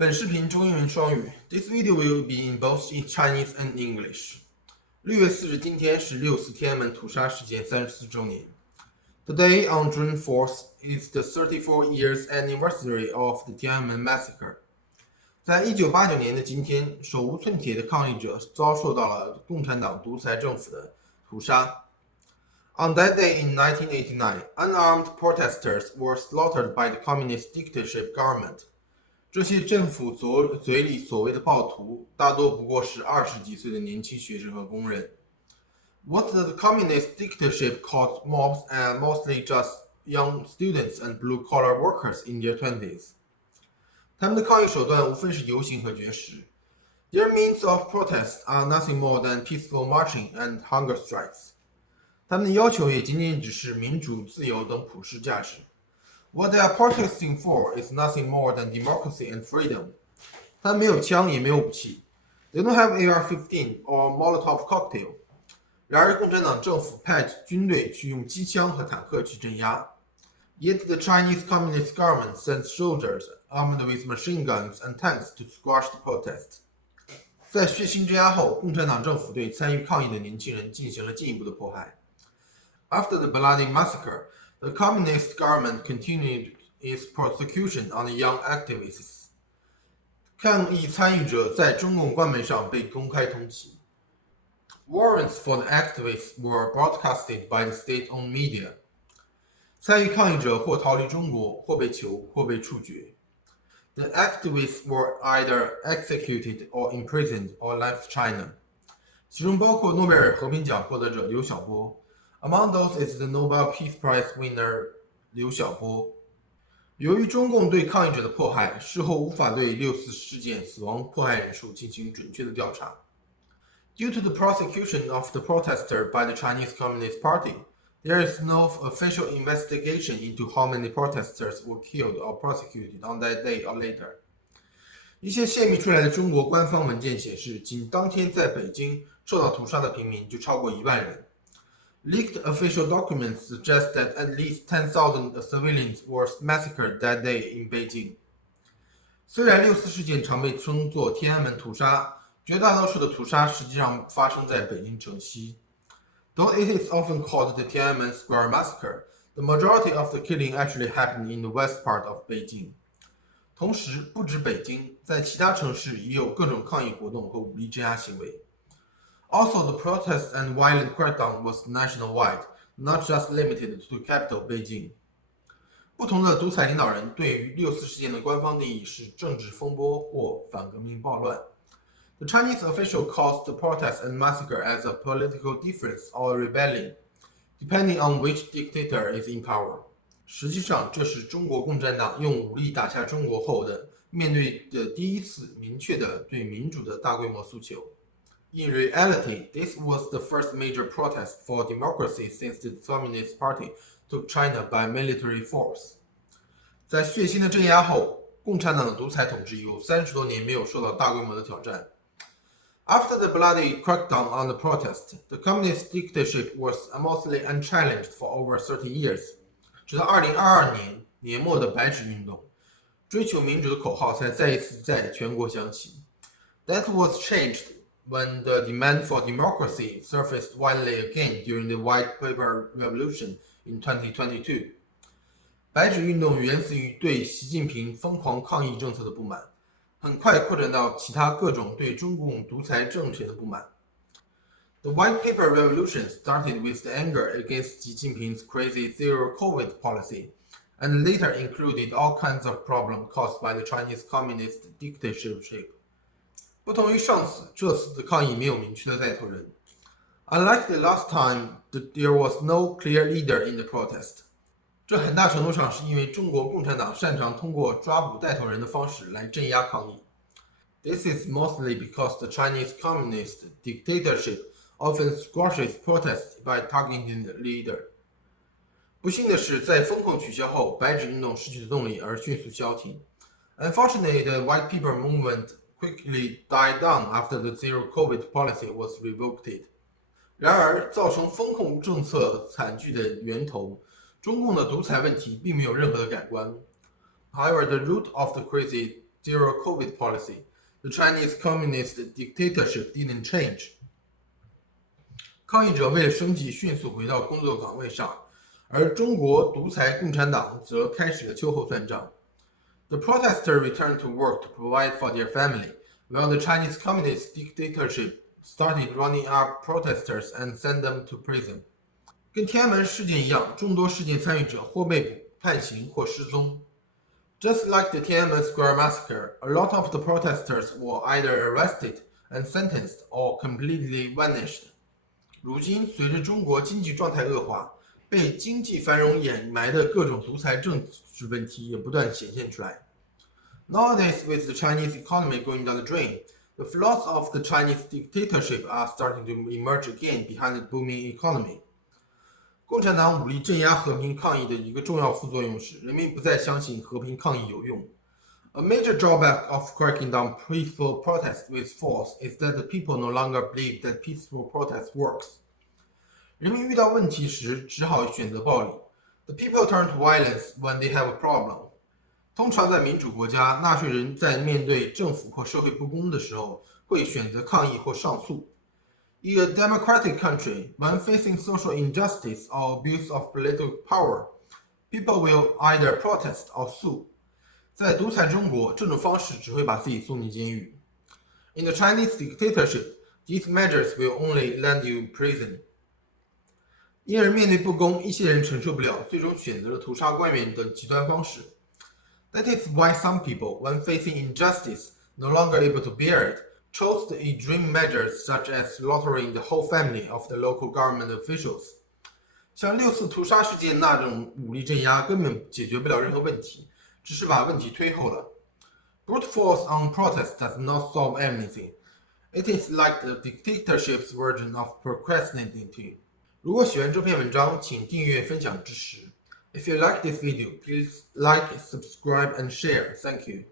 本视频中英文双语。This video will be in both Chinese and English. 6月4日，今天是6·4天安门屠杀事件34周年。Today, on June 4th, is the 34 years anniversary of the Tiananmen massacre. 在1989年的今天，手无寸铁的抗议者遭受到了共产党独裁政府的屠杀。On that day in 1989, unarmed protesters were slaughtered by the communist dictatorship government. 这些政府嘴里所谓的暴徒，大多不过是20几岁的年轻学生和工人。What the communist dictatorship called mobs and mostly just young students and blue-collar workers in their 20s. 他们的抗议手段无非是游行和绝食。Their means of protest are nothing more than peaceful marching and hunger strikes. 他们的要求也仅仅只是民主、自由等普世价值。What they are protesting for is nothing more than democracy and freedom. 他们没有枪，也没有武器。They don't have AR-15 or Molotov cocktail. 然而，共产党政府派军队去用机枪和坦克去镇压。Yet the Chinese Communist government sends soldiers armed with machine guns and tanks to squash the protest. 在血腥镇压后，共产党政府对参与抗议的年轻人进行了进一步的迫害。After the bloody massacre, the communist government continued its persecution on the young activists. 抗议参与者在中共官媒上被公开通缉。Warrants for the activists were broadcasted by the state-owned media. 参与抗议者或逃离中国，或被囚，或被处决。The activists were either executed or imprisoned or left China. 其中包括诺贝尔和平奖获得者刘晓波。Among those is the Nobel Peace Prize winner 刘晓波。由于中共对抗议者的迫害，事后无法对6·4事件死亡迫害人数进行准确的调查。Due to the prosecution of the protester by the Chinese Communist Party, there is no official investigation into how many protesters were killed or prosecuted on that day or later. 一些泄密出来的中国官方文件显示，仅当天在北京受到屠杀的平民就超过1万人。Leaked official documents suggest that at least 10,000 civilians were massacred that day in Beijing. 虽然6·4事件常被称作天安门屠杀，绝大多数的屠杀实际上发生在北京城西。Though it is often called the Tiananmen Square Massacre, the majority of the killing actually happened in the west part of Beijing. 同时，不止北京，在其他城市也有各种抗议活动和武力镇压行为。Also, the protest and violent crackdown was nationwide, not just limited to the capital Beijing. 不同的独裁领导人对于6·4事件的官方定义是政治风波或反革命暴乱。The Chinese official calls the protest and massacre as a political difference or rebellion, depending on which dictator is in power. 实际上，这是中国共产党用武力打下中国后的面对的第一次明确的对民主的大规模诉求。In reality, this was the first major protest for democracy since the Communist Party took China by military force. 在血腥的镇压后，共产党的独裁统治有30多年没有受到大规模的挑战。After the bloody crackdown on the protest, the communist dictatorship was mostly unchallenged for over 30 years. 直到2022年年末的白纸运动，追求民主的口号才再一次在全国响起。That was changed when the demand for democracy surfaced widely again during the White Paper Revolution in 2022. 白纸运动源自于对习近平疯狂抗议政策的不满，很快扩展到其他各种对中共独裁政权的不满。The White Paper Revolution started with the anger against Xi Jinping's crazy zero-COVID policy, and later included all kinds of problems caused by the Chinese Communist dictatorship. 不同于上次，这次的抗议没有明确的带头人。Unlike the last time, there was no clear leader in the protest. 这很大程度上是因为中国共产党擅长通过抓捕带头人的方式来镇压抗议。This is mostly because the Chinese Communist dictatorship often squashes protests by targeting the leader. 不幸的是，在封控取消后，白纸运动失去了动力而迅速消停。Unfortunately, the White Paper movement quickly died down after the zero-COVID policy was revoked. 然而，造成封控政策惨剧的源头，中共的独裁问题并没有任何的改观。However, the root of the crazy zero COVID policy, the Chinese communist dictatorship didn't change. 抗议者为了生计迅速回到工作岗位上，而中国独裁共产党则开始了秋后算账。The protesters returned to work to provide for their family, while the Chinese communist dictatorship started running up protesters and sent them to prison. 跟天安门事件一样，众多事件参与者或被捕、判刑或失踪。Just like the Tiananmen Square massacre, a lot of the protesters were either arrested and sentenced or completely vanished. 如今，随着中国经济状态恶化，被经济繁荣掩埋的各种独裁政治问题也不断显现出来。Nowadays, with the Chinese economy going down the drain, the flaws of the Chinese dictatorship are starting to emerge again behind the booming economy. 共产党武力镇压和平抗议的一个重要副作用是，人民不再相信和平抗议有用。A major drawback of cracking down peaceful protest with force is that the people no longer believe that peaceful protest works. 人民遇到问题时只好选择暴力。The people turn to violence when they have a problem. 通常在民主国家，纳税人在面对政府或社会不公的时候，会选择抗议或上诉。In a democratic country, when facing social injustice or abuse of political power, people will either protest or sue. 在独裁中国，这种方式只会把自己送进监狱。In the Chinese dictatorship, these measures will only land you prison. 因而面对不公，一些人承受不了，最终选择了屠杀官员等极端方式。That is why some people, when facing injustice, no longer able to bear it, chose the extreme measures such as slaughtering the whole family of the local government officials. 像6·4屠杀事件那种武力镇压根本解决不了任何问题，只是把问题推后了。Brute force on protest does not solve anything. It is like the dictatorship's version of procrastinating. 如果喜欢这篇文章，请订阅、分享支持。If you like this video, please like, subscribe, and share. Thank you.